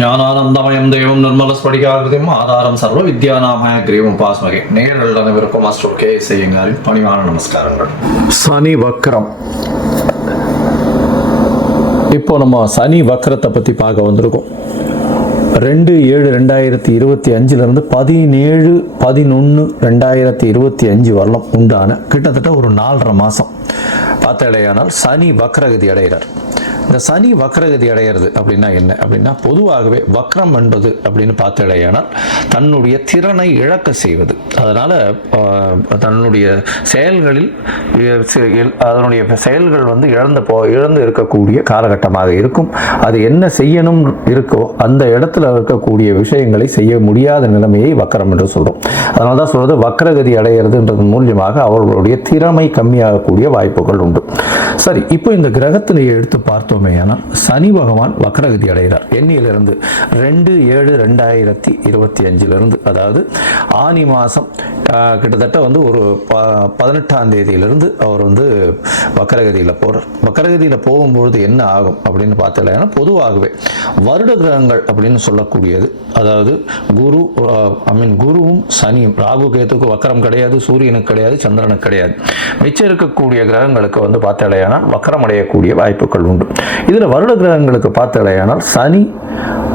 ஞானானந்தமயம் தெய்வம் நிர்மலஸ்படிகாகிருதியும் ஆதாரம் சர்வ வித்யாநாமய கிரீவம் பாஸ்மகே. நேரில் அனைவருக்கும் மாஸ்டர் கே செய்யுங்காரின் பணிவான நமஸ்காரங்கள். சனி வக்ரம். இப்போ நம்ம சனி வக்ரத்தை பற்றி பார்க்க வந்திருக்கோம். ரெண்டு ஏழு ரெண்டாயிரத்தி இருபத்தி அஞ்சுலேருந்து பதினேழு பதினொன்று ரெண்டாயிரத்தி இருபத்தி அஞ்சு வரலாம் உண்டான கிட்டத்தட்ட ஒரு நாலரை மாதம் பார்த்தாலேயானால் சனி வக்ரகதி அடைகிறார். இந்த சனி வக்ரகதி அடையிறது அப்படின்னா என்ன? அப்படின்னா பொதுவாகவே வக்ரம் என்பது அப்படின்னு பார்த்தடையானால் தன்னுடைய திறனை இழக்க செய்வது. அதனால் தன்னுடைய செயல்களில் அதனுடைய செயல்கள் வந்து இழந்து போ இழந்து இருக்கக்கூடிய காலகட்டமாக இருக்கும். அது என்ன செய்யணும் இருக்கோ அந்த இடத்துல இருக்கக்கூடிய விஷயங்களை செய்ய முடியாத நிலைமையை வக்கரம் என்று சொல்கிறோம் அதனால தான் சொல்கிறது வக்ரகதி அடையிறதுன்றது மூலியமாக அவர்களுடைய திறமை கம்மியாகக்கூடிய வாய்ப்புகள் உண்டு. சரி இப்போ இந்த கிரகத்திலேயே எடுத்து பார்த்தோமே ஆனால் சனி பகவான் வக்ரகதி அடைகிறார். எண்ணியிலிருந்து ரெண்டு ஏழு ரெண்டாயிரத்தி இருபத்தி அஞ்சிலிருந்து அதாவது ஆனி மாதம் கிட்டத்தட்ட வந்து ஒரு ப பதினெட்டாம் தேதியிலிருந்து அவர் வந்து வக்கரகதியில் போகிறார் வக்கரகதியில் போகும்பொழுது என்ன ஆகும் அப்படின்னு பார்த்தீங்கன்னா பொதுவாகவே வருட கிரகங்கள் அப்படின்னு சொல்லக்கூடியது. அதாவது குரு ஐ மீன் குருவும் சனியும் ராகு கேத்துக்கு வக்கரம் கிடையாது சூரியனுக்கு கிடையாது சந்திரனுக்கு கிடையாது. மிச்சம் இருக்கக்கூடிய கிரகங்களுக்கு வந்து வக்கரமடையக்கூடிய வக்கரம் அடையக்கூடிய வாய்ப்புகள் உண்டு. இதில் வருட கிரகங்களுக்கு பார்த்தாலேயானால் சனி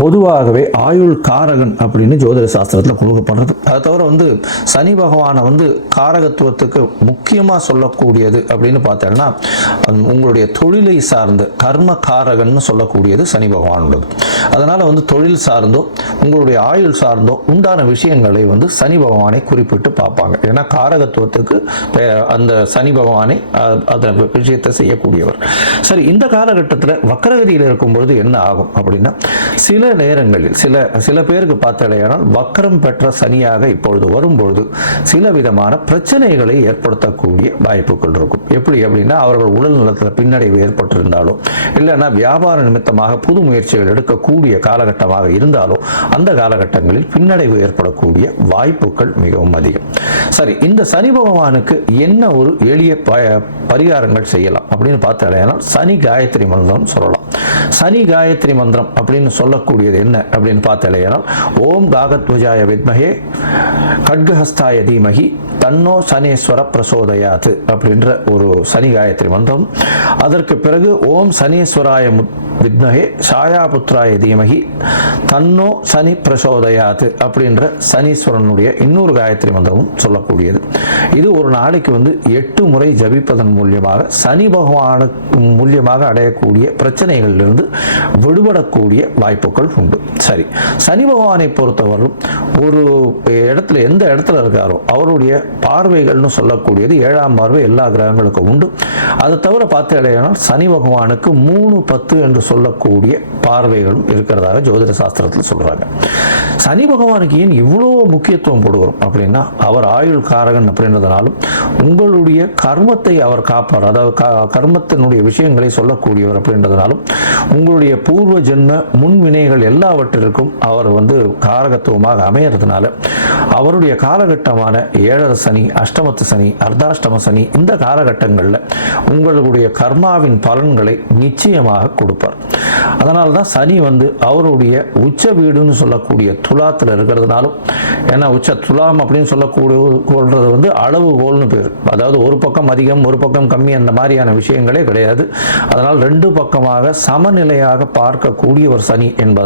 பொதுவாகவே ஆயுள் காரகன் அப்படின்னு ஜோதிட சாஸ்திரத்தில் கொடுக்கப்படுறது அதை தவிர வந்து சனி பகவானை வந்து காரகத்துவத்துக்கு முக்கியமாக சொல்லக்கூடியது அப்படின்னு பார்த்தோம்னா உங்களுடைய தொழிலை சார்ந்த கர்ம காரகன் சொல்லக்கூடியது சனி பகவானுடையது. அதனால் வந்து தொழில் சார்ந்தோ உங்களுடைய ஆயுள் சார்ந்தோ உண்டான விஷயங்களை வந்து சனி பகவானை குறிப்பிட்டு பார்ப்பாங்க. ஏன்னா காரகத்துவத்துக்கு அந்த சனி பகவானை அ- அந்த விஷயத்தை செய்யக்கூடியவர். சரி இந்த காலகட்டத்தில் வக்கரகதியில் இருக்கும்பொழுது என்ன ஆகும் அப்படின்னா சில நேரங்களில் சில சில பேருக்கு பார்த்தடையானால் வக்கரம் பெற்ற சனியாக இப்பொழுது வரும்பொழுது சில விதமான பிரச்சனைகளை ஏற்படுத்தக்கூடிய வாய்ப்புகள் இருக்கும். எப்படி அப்படின்னா அவர்கள் உடல் நலத்தில் பின்னடைவு ஏற்பட்டிருந்தாலும் இல்லைன்னா வியாபார நிமித்தமாக புது முயற்சிகள் எடுக்கக்கூடிய காலகட்டமாக இருந்தாலும் அந்த காலகட்டங்களில் பின்னடைவு ஏற்படக்கூடிய வாய்ப்புகள் மிகவும் அதிகம். சரி இந்த சனி பகவானுக்கு என்ன ஒரு எளிய பரிகாரங்கள் செய்யலாம் அப்படின்னு பார்த்தாலேனால் சனி காயத்ரி மந்திரம் சொல்லலாம். சனி காயத்ரி மந்திரம் அப்படின்னு சொல்லக்கூடிய சொல்லக்கூடியது என்ன அப்படின்னு பார்த்தாலேனால் ஓம் காகத்வஜாய வித்மகே கட்கஹஸ்தாய தீமகி தன்னோ சனீஸ்வர பிரசோதயாத்து அப்படின்ற ஒரு சனி காயத்ரி மந்திரம். அதற்கு பிறகு ஓம் சனீஸ்வராய முத்- வித்மகே சாயாபுத்ராய தீமகி தன்னோ சனி பிரசோதயாத்து அப்படின்ற சனீஸ்வரனுடைய இன்னொரு காயத்ரி மந்திரமும் சொல்லக்கூடியது. இது ஒரு நாளைக்கு வந்து எட்டு முறை ஜபிப்பதன் மூலியமாக சனி பகவானுக்கு மூலியமாக அடையக்கூடிய பிரச்சனைகளிலிருந்து விடுபடக்கூடிய வாய்ப்புகள் உண்டு. சரி. சனி பகவானை பொறுத்தவரையும் ஒரு இடத்துல எந்த இடத்துல இருக்காரோ அவருடைய பார்வைகள்னு சொல்லக்கூடியது ஏழாம் பார்வை எல்லா கிரகங்களுக்கும் உண்டு. அதை தவிர பார்த்து இடையினால் சனி பகவானுக்கு மூணு பத்து என்று சொல்லக்கூடிய பார்வைகளும் இருக்கிறதாக ஜோதிட சாஸ்திரத்தில் சொல்கிறாங்க சனி பகவானுக்கு ஏன் இவ்வளோ முக்கியத்துவம் கொடுக்குறோம் அப்படின்னா அவர் ஆயுள் காரகன் அப்படின்றதுனாலும் உங்களுடைய கர்மத்தை அவர் காப்பார் அதாவது கர்மத்தினுடைய விஷயங்களை சொல்லக்கூடியவர் அப்படின்றதுனாலும் உங்களுடைய பூர்வ ஜென்ம முன்வினைகள் எல்லாவற்றிற்கும் அவர் வந்து காரகத்துவமாக அமையறதுனால அவருடைய காலகட்டமான ஏழரை சனி அஷ்டமத்து சனி அர்த்தாஷ்டம சனி இந்த காலகட்டங்களில் உங்களுடைய கர்மாவின் பலன்களை நிச்சயமாக கொடுப்பார். அதனால தான் சனி வந்து அவருடைய உச்ச வீடுன்னு சொல்லக்கூடிய துலாத்தில் இருக்கிறதுனாலும் ஏன்னா உச்ச துலாம் அப்படின்னு சொல்லக்கூடிய கொள்றது வந்து அளவுகோல்னு பேர். அதாவது ஒரு பக்கம் அதிகம் ஒரு பக்கம் கம்மி அந்த மாதிரியான விஷயங்களே கிடையாது. அதனால் ரெண்டு பக்கமாக சமநிலையாக பார்க்கக்கூடிய ஒரு சனி என்பது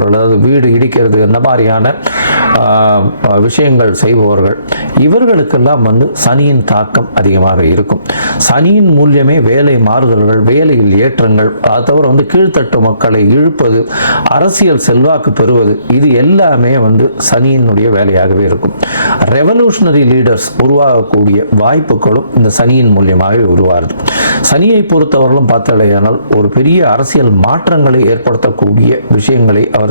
செய்பவர்கள் அதாவது வீடு இடிக்கிறது இந்த மாதிரியான விஷயங்கள் செய்பவர்கள் இவர்களுக்கெல்லாம் வந்து சனியின் தாக்கம் அதிகமாக இருக்கும். சனியின் மூலியமே வேலை மாறுதல்கள் வேலையில் ஏற்றங்கள் அது தவிர வந்து கீழ்த்தட்டு மக்களை இழுப்பது அரசியல் செல்வாக்கு பெறுவது இது எல்லாமே வந்து சனியினுடைய வேலையாகவே இருக்கும். ரெவல்யூஷனரி லீடர்ஸ் உருவாகக்கூடிய வாய்ப்புகளும் இந்த சனியின் மூலியமாகவே உருவாகுது. சனியை பொறுத்தவர்களும் பார்த்தாலேயானால் ஒரு பெரிய அரசியல் மாற்றங்களை ஏற்படுத்தக்கூடிய விஷயங்களை அவர்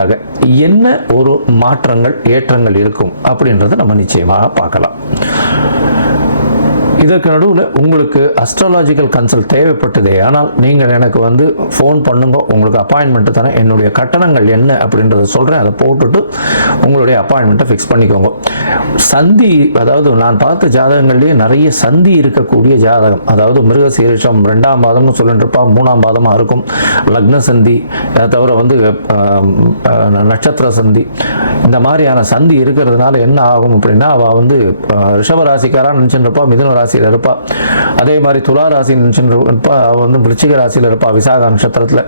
என்ன ஒரு மாற்றங்கள் ஏற்றங்கள் இருக்கும் அப்படின்றத நம்ம நிச்சயமாக பார்க்கலாம். இதற்கு நடுவில் உங்களுக்கு அஸ்ட்ராலாஜிக்கல் கன்சல்ட் தேவைப்பட்டதே. ஆனால் நீங்கள் எனக்கு வந்து ஃபோன் பண்ணுங்க உங்களுக்கு அப்பாயின்மெண்ட்டு தானே என்னுடைய கட்டணங்கள் என்ன அப்படின்றத சொல்கிறேன் அதை போட்டுட்டு உங்களுடைய அப்பாயின்மெண்ட்டை ஃபிக்ஸ் பண்ணிக்கோங்க. சந்தி அதாவது நான் பார்த்த ஜாதகங்கள்லேயே நிறைய சந்தி இருக்கக்கூடிய ஜாதகம். அதாவது மிருகசீரிஷம் ரெண்டாம் பாதம்னு சொல்லிட்டு இருப்பா மூணாம் பாதமாக இருக்கும். லக்ன சந்தி அதை தவிர வந்து நட்சத்திர சந்தி. இந்த மாதிரியான சந்தி இருக்கிறதுனால என்ன ஆகும் அப்படின்னா அவள் வந்து ஆஹ், ராசிக்காரா நினச்சிட்டு இருப்பா மிதுன ராசியில் இருப்பா. அதே மாதிரி துலா ராசி இருப்பா அவள் வந்து விருச்சிக ராசியில் இருப்பா விசாக நட்சத்திரத்தில்.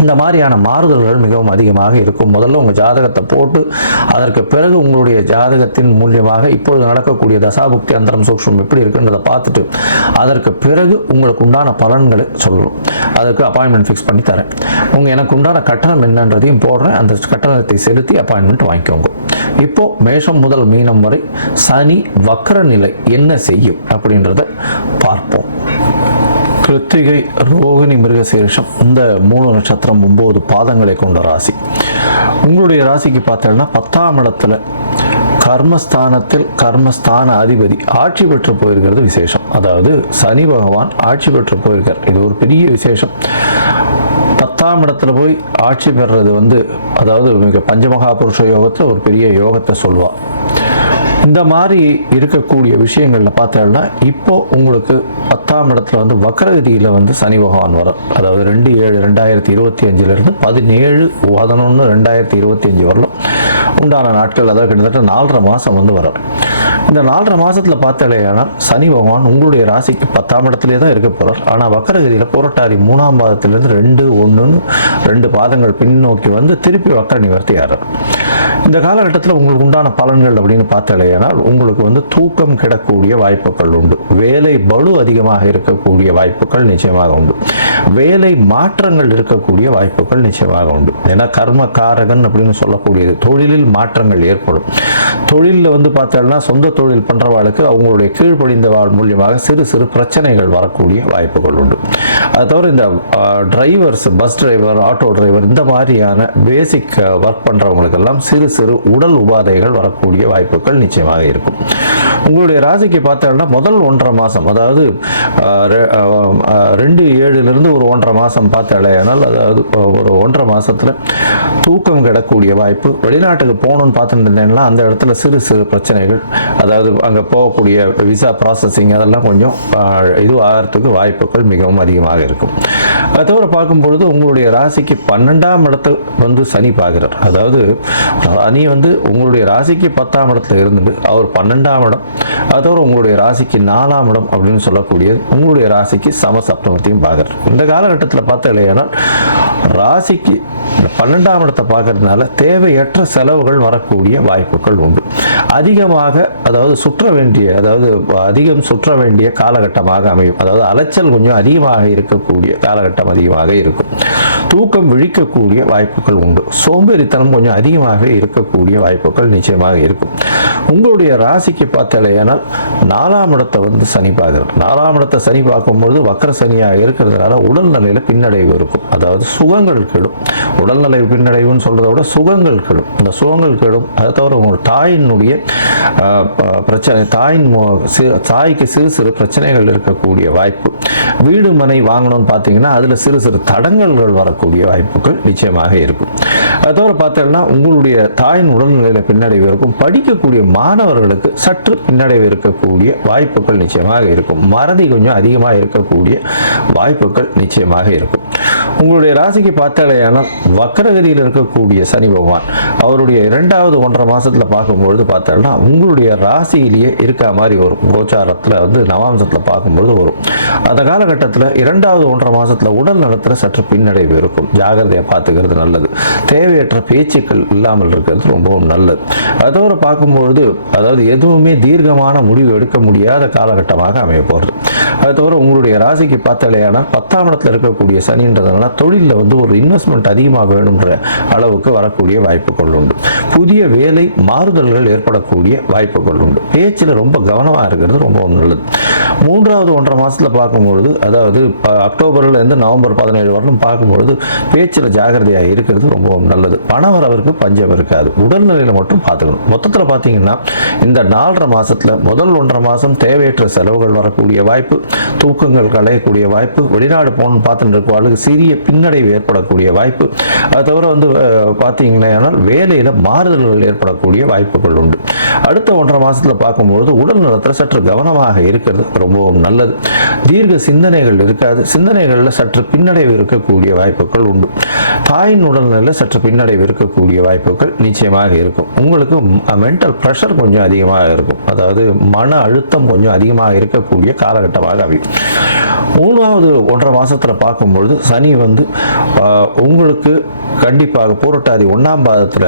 இந்த மாதிரியான மாறுதல்கள் மிகவும் அதிகமாக இருக்கும். முதல்ல உங்கள் ஜாதகத்தை போட்டு அதற்கு பிறகு உங்களுடைய ஜாதகத்தின் மூலியமாக இப்பொழுது நடக்கக்கூடிய தசாபுக்தி அந்தரம் சூக்ஷம் எப்படி இருக்குன்றதை பார்த்துட்டு அதற்கு பிறகு உங்களுக்கு உண்டான பலன்களை சொல்லணும். அதுக்கு அப்பாயின்மெண்ட் ஃபிக்ஸ் பண்ணி தரேன். உங்கள் எனக்கு உண்டான கட்டணம் என்னன்றதையும் போடுறேன். அந்த கட்டணத்தை செலுத்தி அப்பாயின்மெண்ட் வாங்கிக்கோங்க. இப்போ மேஷம் முதல் மீனம் வரை சனி வக்கர நிலை என்ன செய்யும் அப்படின்றத பார்ப்போம். கிருத்திகை ரோகிணி மிருகசீரிஷம் இந்த மூணு நட்சத்திரம் ஒன்பது பாதங்களை கொண்ட ராசி. உங்களுடைய ராசிக்கு பார்த்தீங்கன்னா பத்தாம் இடத்துல கர்மஸ்தானத்தில் கர்மஸ்தான அதிபதி ஆட்சி பெற்று போயிருக்கிறது விசேஷம். அதாவது சனி பகவான் ஆட்சி பெற்று போயிருக்கார். இது ஒரு பெரிய விசேஷம். பத்தாம் இடத்துல போய் ஆட்சி பெறுறது வந்து அதாவது மிக பஞ்சமகா புருஷ யோகத்தில் ஒரு பெரிய யோகத்தை சொல்லுவாள் இந்த மாதிரி இருக்கக்கூடிய விஷயங்களில் பார்த்தோம்னா இப்போ உங்களுக்கு பத்தாம் இடத்துல வந்து வக்கரகதியில் வந்து சனி பகவான் வரும் அதாவது ரெண்டு ஏழு ரெண்டாயிரத்தி இருபத்தி அஞ்சுலேருந்து பதினேழு பதினொன்று ரெண்டாயிரத்தி இருபத்தி அஞ்சு வரலாம். உண்டான நாட்கள் அதாவது கிட்டத்தட்ட நாலரை மாதம் வந்து வரும். இந்த நாலரை மாதத்தில் பார்த்தாலேயானா சனி பகவான் உங்களுடைய ராசிக்கு பத்தாம் இடத்துலேயே தான் இருக்க போகிறார் ஆனால் வக்கரகதியில் புரட்டாரி மூணாம் பாதத்திலேருந்து ரெண்டு ஒன்றுன்னு ரெண்டு பாதங்கள் பின்னோக்கி வந்து திருப்பி வக்கர நிவர்த்தி ஆகிறார் இந்த காலகட்டத்தில் உங்களுக்கு உண்டான பலன்கள் அப்படின்னு பார்த்தாலேயானால் உங்களுக்கு வந்து தூக்கம் கிடக்கூடிய வாய்ப்புகள் உண்டு. வேலை பலு அதிகமாக இருக்கக்கூடிய வாய்ப்புகள் நிச்சயமாக உண்டு. வேலை மாற்றங்கள் இருக்கக்கூடிய வாய்ப்புகள் நிச்சயமாக உண்டு. ஏன்னா கர்ம காரகன் அப்படின்னு சொல்லக்கூடியது தொழிலில் தொழில் மாற்றங்கள் ஏற்படும். தொழிலில் வந்து பார்த்தோம்னா சொந்த தொழில் பண்ணுறவாளுக்கு அவங்களுடைய கீழ்ப்படிந்த வாழ் மூலியமாக சிறு சிறு பிரச்சனைகள் வரக்கூடிய வாய்ப்புகள் உண்டு. அது தவிர இந்த drivers bus driver auto driver இந்த மாதிரியான பேசிக் ஒர்க் பண்ணுறவங்களுக்கெல்லாம் சிறு சிறு உடல் உபாதைகள் வரக்கூடிய வாய்ப்புகள் நிச்சயமாக இருக்கும். உங்களுடைய ராசிக்கு பார்த்தோம்னா முதல் ஒன்றரை மாதம் அதாவது ரெண்டு ஏழுலேருந்து ஒரு ஒன்றரை மாதம் பார்த்தாலேயானால் அதாவது ஒரு ஒன்றரை மாதத்தில் தூக்கம் கிடக்கூடிய வாய்ப்பு வெளிநாட்டுக்கு போகணும்னு பார்த்துட்டு இருந்தேன்னா அந்த இடத்துல சிறு சிறு பிரச்சனைகள் அதாவது அங்கே போகக்கூடிய விசா ப்ராசஸிங் அதெல்லாம் கொஞ்சம் இது ஆகிறதுக்கு வாய்ப்புகள் மிகவும் அதிகமாக இருக்கும். அதை தவிர பார்க்கும்பொழுது உங்களுடைய ராசிக்கு பன்னெண்டாம் இடத்தை வந்து சனி பார்க்கிறார். அதாவது சனி வந்து உங்களுடைய ராசிக்கு பத்தாம் இடத்துல இருந்துட்டு அவர் பன்னெண்டாம் இடம். அதை தவிர உங்களுடைய ராசிக்கு நாலாம் இடம் அப்படின்னு சொல்லக்கூடியது உங்களுடைய ராசிக்கு சமசப்தமத்தையும் பார்க்குறார். இந்த காலகட்டத்தில் பார்த்தா இல்லையானால் ராசிக்கு பன்னெண்டாம் இடத்தை பார்க்கறதுனால தேவையற்ற செலவு செலவுகள் வரக்கூடிய வாய்ப்புகள் உண்டு. அதிகமாக அதாவது சுற்ற வேண்டிய அதாவது அதிகம் சுற்ற வேண்டிய காலகட்டமாக அமையும். அதாவது அலைச்சல் கொஞ்சம் அதிகமாக இருக்கக்கூடிய காலகட்டம் அதிகமாக இருக்கும். தூக்கம் விழிக்கக்கூடிய வாய்ப்புகள் உண்டு. சோம்பேறித்தனம் கொஞ்சம் அதிகமாக இருக்கக்கூடிய வாய்ப்புகள் நிச்சயமாக இருக்கும். உங்களுடைய ராசிக்கு பார்த்தாலேயானால் நாலாம் இடத்தை வந்து சனி பார்க்குறார். நாலாம் இடத்தை சனி பார்க்கும்பொழுது வக்கர சனியாக இருக்கிறதுனால உடல்நிலையில் பின்னடைவு இருக்கும். அதாவது சுகங்கள் கெடும். உடல்நிலை பின்னடைவுன்னு சொல்கிறத விட சுகங்கள் கெடும். இந்த சுகங்கள் கெடும். அதை தவிர உங்கள் தாயினுடைய பிரச்சனை தாயின் தாய்க்கு சிறு சிறு பிரச்சனைகள் இருக்கக்கூடிய வாய்ப்பு. வீடு மனை வாங்கணும்னு பார்த்தீங்கன்னா அதில் சிறு சிறு தடங்கல்கள் வரக்கூடிய வாய்ப்புகள் நிச்சயமாக இருக்கும். அது தவிர பார்த்தீங்கன்னா உங்களுடைய தாயின் உடல்நிலையில் பின்னடைவு இருக்கும். படிக்கக்கூடிய மாணவர்களுக்கு சற்று பின்னடைவு இருக்கக்கூடிய வாய்ப்புகள் நிச்சயமாக இருக்கும். மறதி கொஞ்சம் அதிகமாக இருக்கக்கூடிய வாய்ப்புகள் நிச்சயமாக இருக்கும். உங்களுடைய ராசிக்கு பார்த்தாலேயான வக்கரகதியில் இருக்கக்கூடிய சனி பகவான் அவருடைய ரெண்டாவது ஒன்றரை மாதத்தில் பார்க்கும்பொழுது பார்த்தோம்னா உங்களுடைய ராசியிலேயே இருக்கா மாதிரி வரும் கோச்சாரத்தில் வந்து நவாம்சத்தில் பார்க்கும்பொழுது வரும். அந்த காலகட்டத்தில் இரண்டாவது ஒன்றரை மாதத்தில் உடல் நலத்தில் சற்று பின்னடைவு இருக்கும். ஜாகிரதையை பார்த்துக்கிறது நல்லது. தேவையற்ற பேச்சுக்கள் இல்லாமல் இருக்கிறது ரொம்பவும் நல்லது. அதோட பார்க்கும்பொழுது அதாவது எதுவுமே தீர்க்கமான முடிவு எடுக்க முடியாத காலகட்டமாக அமைய போகிறது அது தவிர உங்களுடைய ராசிக்கு பார்த்தாலேயானால் பத்தாம் இடத்துல இருக்கக்கூடிய சனின்றதுனால தொழிலில் வந்து ஒரு இன்வெஸ்ட்மெண்ட் அதிகமாக வேணுன்ற அளவுக்கு வரக்கூடிய வாய்ப்புகள் உண்டு. புதிய வேலை மாறுதல்கள் ஏற்படக்கூடிய வாய்ப்புகள் உண்டு. பேச்சில் ரொம்ப கவனமாக இருக்கிறது ரொம்பவும் நல்லது. மூன்றாவது ஒன்றரை மாசத்துல பார்க்கும்பொழுது அதாவது அக்டோபர்லேருந்து அக்டோபர்ல இருந்து நவம்பர் பதினேழு வரலும் பார்க்கும்பொழுது பேச்சில் ஜாகிரதையாக இருக்கிறது ரொம்பவும் நல்லது. பணம் வரவருக்கு பஞ்சம் இருக்காது. உடல்நிலையில மட்டும் பார்த்துக்கணும். மொத்தத்தில் பார்த்தீங்கன்னா இந்த நாலரை மாசத்துல முதல் ஒன்றரை மாசம் தேவையற்ற செலவுகள் வரக்கூடிய வாய்ப்பு தூக்கங்கள் களையக்கூடிய வாய்ப்பு வெளிநாடு போகணும்னு பார்த்துட்டு இருக்கவாளுக்கு சிறிய பின்னடைவு ஏற்படக்கூடிய வாய்ப்பு. அது தவிர வந்து பார்த்தீங்கன்னா வேலையில் மாறுதல்கள் ஏற்படக்கூடிய வாய்ப்புகள் உண்டு. அடுத்த ஒன்றரை மாசத்துல பார்க்கும்பொழுது உடல் நலத்தில் சற்று கவனமாக இருக்கிறது. ரொம்பவும் நல்லது. தீர்க்க சிந்தனைகள் இருக்காது. சிந்தனைகளில் சற்று பின்னடைவு இருக்கக்கூடிய வாய்ப்புகள் உண்டு. தாயின் உடல்நிலையில் சற்று பின்னடைவு இருக்கக்கூடிய வாய்ப்புகள் நிச்சயமாக இருக்கும். உங்களுக்கு மென்டல் ப்ரெஷர் கொஞ்சம் அதிகமாக இருக்கும். அதாவது மன அழுத்தம் கொஞ்சம் அதிகமாக இருக்கக்கூடிய காலகட்டமாக அமையும். மூணாவது ஒன்றரை மாசத்துல பார்க்கும்பொழுது சனி வந்து ஆஹ், உங்களுக்கு கண்டிப்பாக பூரட்டாதி ஒன்றாம் பாதத்தில்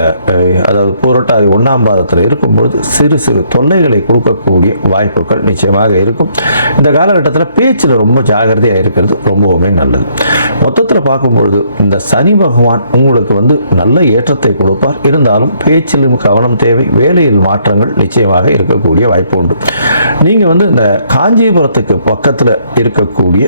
அதாவது பூரட்டாதி ஒன்றாம் பாதத்தில் இருக்கும்பொழுது போது சிறு சிறு தொல்லைகளை கொடுக்கக்கூடிய வாய்ப்புகள் நிச்சயமாக இருக்கும். இந்த காலகட்டத்தில் பேச்சில் ரொம்ப ஜாகிரதையாக இருக்கிறது ரொம்பவுமே நல்லது. மொத்தத்தில் பார்க்கும்பொழுது இந்த சனி பகவான் உங்களுக்கு வந்து நல்ல ஏற்றத்தை கொடுப்பார். இருந்தாலும் பேச்சிலும் கவனம் தேவை வேலையில் மாற்றங்கள் நிச்சயமாக இருக்கக்கூடிய வாய்ப்பு உண்டு. நீங்கள் வந்து இந்த காஞ்சிபுரத்துக்கு பக்கத்தில் இருக்கக்கூடிய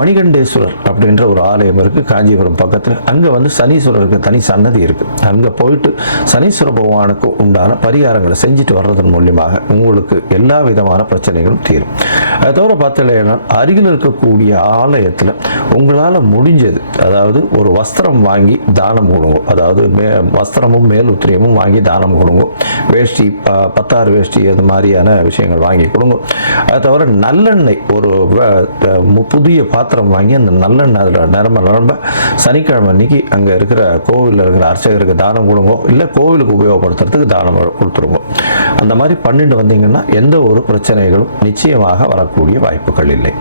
மணிகண்டேஸ்வரர் அப்படின்ற ஒரு ஆலயம் இருக்குது காஞ்சிபுரம் பக்கத்தில். அங்கே வந்து சனீஸ்வரருக்கு தனி சன்னதி இருக்குது அங்கே போயிட்டு சனீஸ்வர பகவானுக்கு உண்டான பரிகார பரிகாரங்களை செஞ்சுட்டு வர்றதன் மூலியமாக உங்களுக்கு எல்லா விதமான பிரச்சனைகளும் தீரும். அதை தவிர பார்த்தீங்கன்னா அருகில் இருக்கக்கூடிய ஆலயத்தில் உங்களால் முடிஞ்சது அதாவது ஒரு வஸ்திரம் வாங்கி தானம் கொடுங்க அதாவது மே வஸ்திரமும் மேல் உத்திரியமும் வாங்கி தானம் கொடுங்க வேஷ்டி ப- பத்தாறு வேஷ்டி அது மாதிரியான விஷயங்கள் வாங்கி கொடுங்க. அதை தவிர நல்லெண்ணெய் ஒரு புதிய பாத்திரம் வாங்கி அந்த நல்லெண்ணெய் அதில் நிரம்ப நிரம்ப சனிக்கிழமை அன்னைக்கு அங்கே இருக்கிற கோவிலில் இருக்கிற அர்ச்சகருக்கு தானம் கொடுங்க இல்லை கோவிலுக்கு உபயோகப்படுத்துறதுக்கு தானம் கொடுத்துருவோம் கொடுத்துருங்க அந்த மாதிரி பண்ணிட்டு வந்தீங்கன்னா எந்த ஒரு பிரச்சனைகளும் நிச்சயமாக வரக்கூடிய வாய்ப்புகள் இல்லை.